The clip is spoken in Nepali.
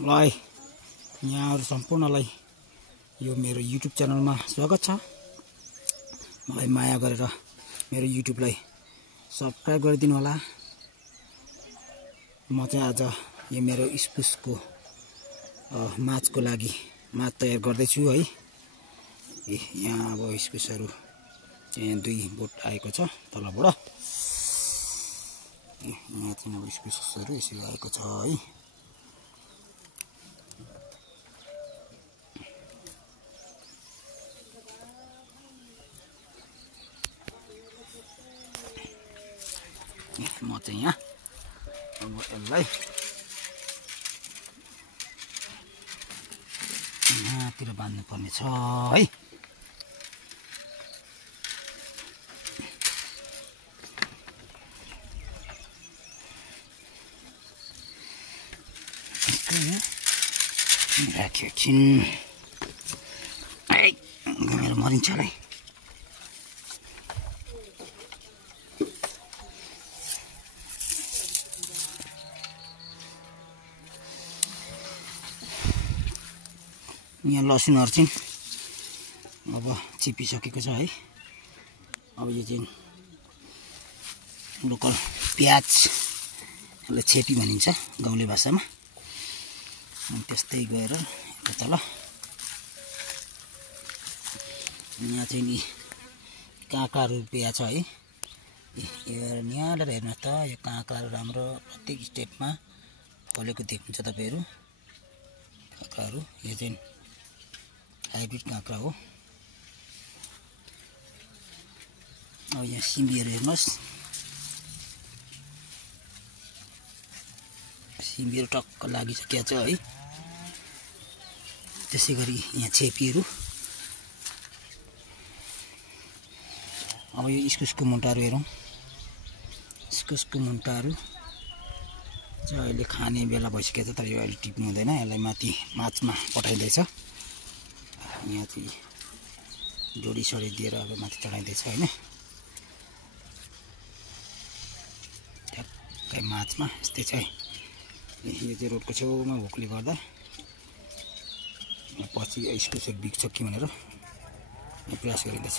ल यहाँहरु सम्पूर्णलाई यो मेरो YouTube च्यानलमा स्वागत छ। मलाई माया गरेर मेरो YouTubeलाई सब्स्क्राइब गरिदिनु होला। म चाहिँ आज यो मेरो इस्कुसको माछको लागि माछ तयार गर्दै छु है। यहाँ अब इस्कुसहरु यहाँ 2 बोट आएको छ तलबाट। यहाँ चाहिँ अब इस्कुसहरु यसरी आएको छ है। म चाहिँ यहाँ अब यसलाई यहाँतिर बाँध्नु पर्ने छ है। राख्यो एकछिन घुमेर मरिन्छ होला है। यहाँ लसुनहरु चाहिँ अब चिपिसकेको छ है। अब यो चाहिँ लोकल प्याज यसलाई छेपी भनिन्छ गाउँले भाषामा। त्यस्तै गएर यता तल यहाँ चाहिँ नि काँक्राहरु रुपिया छ है। यो निहालेर हेर्नु त यो काँक्राहरु राम्रो प्रत्येक स्टेपमा फलेको देख्नुहुन्छ तपाईहरु। काँक्राहरु यो चाहिँ हाइब्रिड काँक्रा हो। अब यहाँ सिमीहरु हेर्नुस्, सिमीहरु टक्क लागिसकेको छ है। त्यसैगरी यहाँ छेपीहरु। अब यो इस्कुसको मुन्टाहरु हेरौं। इस्कुसको मुन्टाहरु चाहिँ अहिले खाने बेला भइसकेको छ, तर यो अहिले टिप्नु हुँदैन। यसलाई माथि माछमा पठाइदैछ। यहाँ चाहिँ डोरी सरी दिएर अब माथि चढाइदैछ हैन। ठ्याक्कै माछमा यस्तै छ है। यो चाहिँ रोडको छेउमा भोकले गर्दा पछि इस्कुसहरु बिग्छ कि भनेर प्रयास गरिँदैछ।